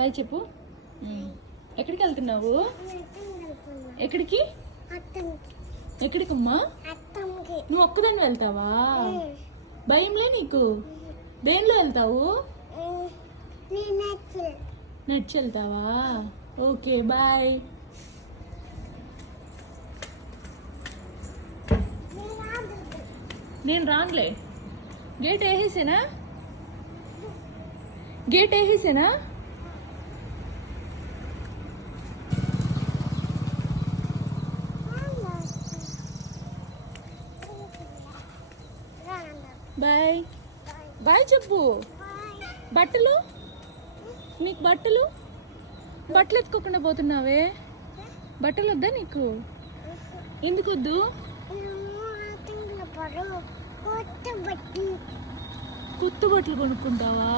Bye చెప్పు. ఎక్కడికి వెళ్తున్నావు? ఎక్కడికి? ఎక్కడికమ్మా? నువ్వు ఒక్కదాన్ని వెళ్తావా? భయంలే నీకు? దేనిలో వెళ్తావు? నడిచి వెళ్తావా? Okay bye. నేను రానులే. గేట్ వేసేసేనా? గేట్ వేసేసేనా? బాయ్ బాయ్ చెప్పు. బట్టలు నీకు బట్టలు ఎత్తుకోకుండా పోతున్నావే. బట్టలు వద్దా నీకు? ఎందుకు వద్దు? కొత్త బట్టలు కొనుక్కుంటావా?